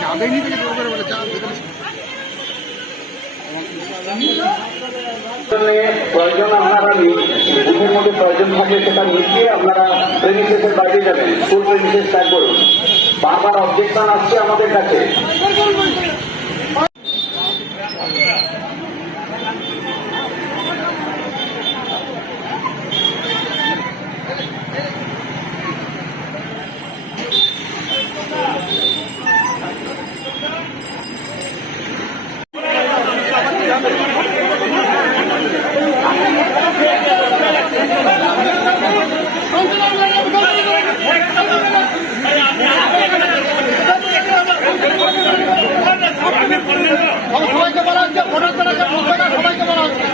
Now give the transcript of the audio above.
যাবেনি থেকে জোর করে বলে যা ভেতরে প্রয়োজন আপনারা বুথের মধ্যে প্রয়োজন থাকলে সেটা মিটিয়ে আপনারা প্রেমিসেসের বাইরে যাবেন। ফুল প্রেমিসেস ত্যাগ করুন। বারবার অবজেকশন আসছে আমাদের কাছে। সবাইকে বলা হচ্ছে ভোটার তারা সবাইকে বলা হচ্ছে।